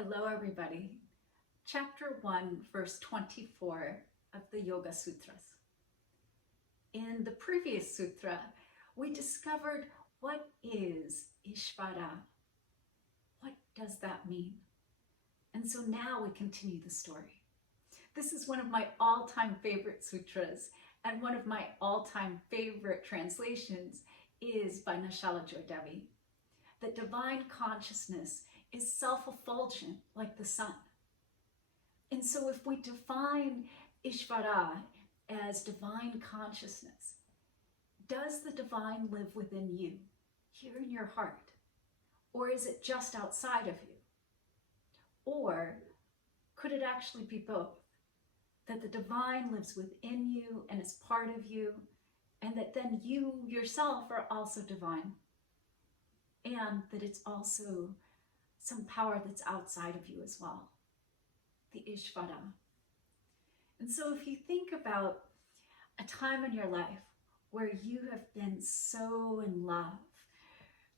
Hello, everybody. Chapter 1, verse 24 of the Yoga Sutras. In the previous sutra, we discovered what is Ishvara. What does that mean? And so now we continue the story. This is one of my all-time favorite sutras, and one of my all-time favorite translations is by Nashala Joydevi. That divine consciousness is self-effulgent like the sun. And so if we define Ishvara as divine consciousness, does the divine live within you, here in your heart? Or is it just outside of you? Or could it actually be both? That the divine lives within you and is part of you, and that then you yourself are also divine, and that it's also some power that's outside of you as well, the Ishvara. And so if you think about a time in your life where you have been so in love,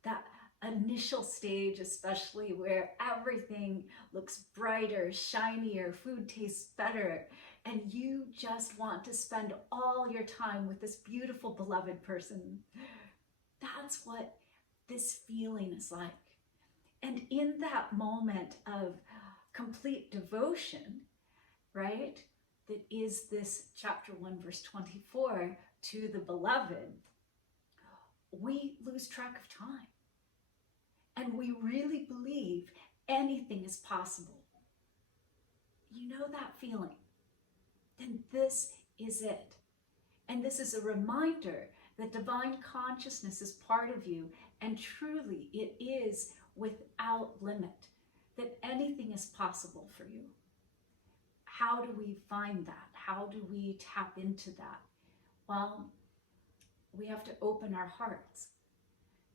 that initial stage especially where everything looks brighter, shinier, food tastes better, and you just want to spend all your time with this beautiful beloved person, that's what this feeling is like. And in that moment of complete devotion, right, that is this chapter 1, verse 24, to the beloved, we lose track of time. And we really believe anything is possible. You know that feeling? Then this is it. And this is a reminder that divine consciousness is part of you, and truly it is without limit, that anything is possible for you. How do we find that? How do we tap into that? Well, we have to open our hearts.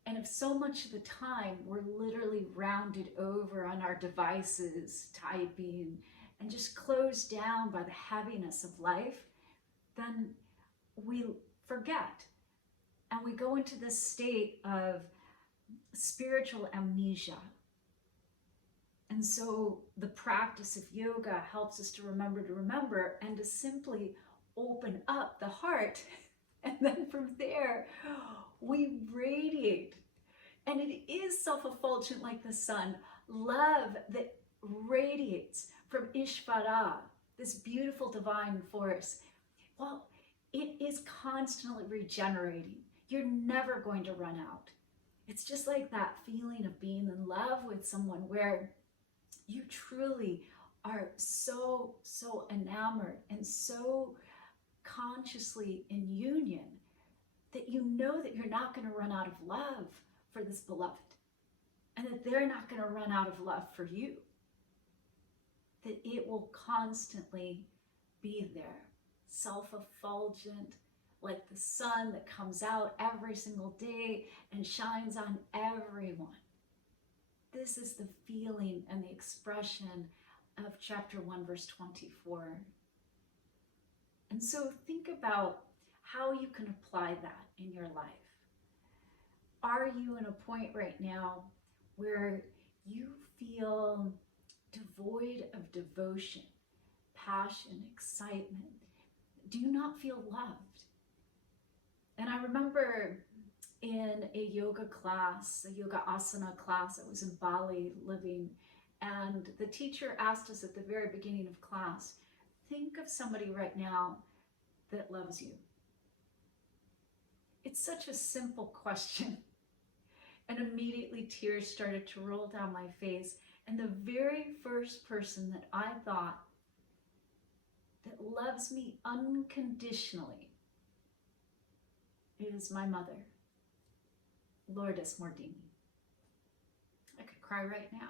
And if so much of the time we're literally rounded over on our devices, typing, and just closed down by the heaviness of life, then we forget. And we go into this state of spiritual amnesia. And so the practice of yoga helps us to remember, and to simply open up the heart. And then from there, we radiate. And it is self-effulgent like the sun. Love that radiates from Ishvara, this beautiful divine force. Well, it is constantly regenerating. You're never going to run out. It's just like that feeling of being in love with someone where you truly are so enamored and so consciously in union that you know that you're not going to run out of love for this beloved, and that they're not going to run out of love for you. That it will constantly be there, self-effulgent, like the sun that comes out every single day and shines on everyone. This is the feeling and the expression of chapter 1, verse 24. And so think about how you can apply that in your life. Are you in a point right now where you feel devoid of devotion, passion, excitement? Do you not feel loved? And I remember in a yoga class, a yoga asana class, I was in Bali living, and the teacher asked us at the very beginning of class, think of somebody right now that loves you. It's such a simple question. And immediately tears started to roll down my face. And the very first person that I thought that loves me unconditionally is my mother, Lourdes Mordini. I could cry right now.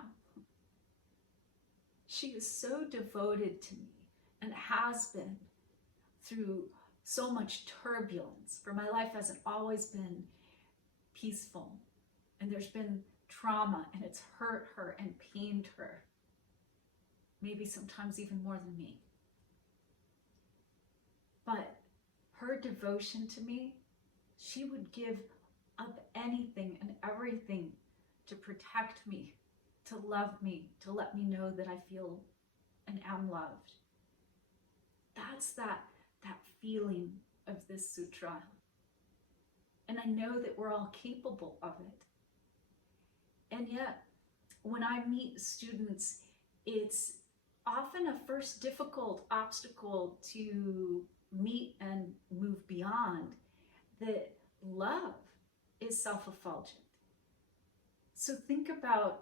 She is so devoted to me and has been through so much turbulence. For my life hasn't always been peaceful, and there's been trauma, and it's hurt her and pained her, maybe sometimes even more than me. But her devotion to me, she would give up anything and everything to protect me to love me, to let me know that I feel and am loved. That's that feeling of this sutra. And I know that we're all capable of it. And yet, when I meet students, it's often a first difficult obstacle to meet and move beyond, that love is self-effulgent. So think about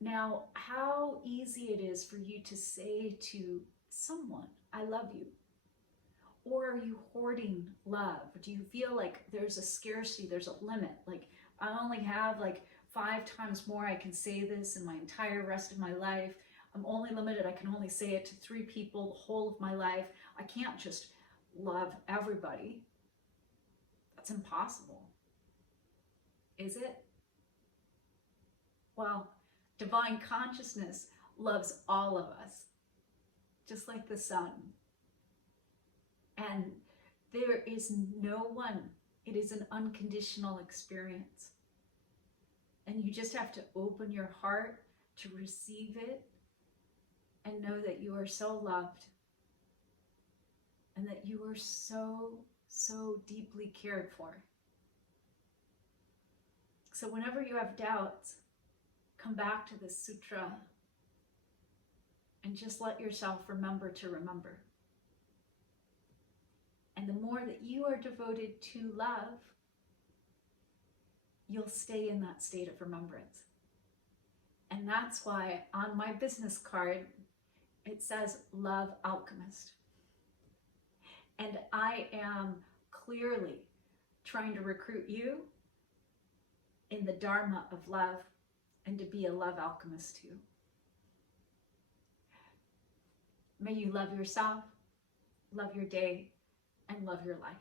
now how easy it is for you to say to someone, I love you. Or are you hoarding love? Do you feel like there's a scarcity, there's a limit? Like, I only have like 5 times more I can say this in my entire rest of my life. I'm only limited, I can only say it to 3 people the whole of my life. I can't just love everybody. That's impossible. Is it? Well, divine consciousness loves all of us, just like the sun. And there is no one. It is an unconditional experience. And you just have to open your heart to receive it and know that you are so loved and that you are so, so deeply cared for. So whenever you have doubts, come back to this sutra and just let yourself remember to remember. And the more that you are devoted to love, you'll stay in that state of remembrance. And that's why on my business card, it says Love Alchemist. And I am clearly trying to recruit you in the Dharma of love and to be a love alchemist too. May you love yourself, love your day, and love your life.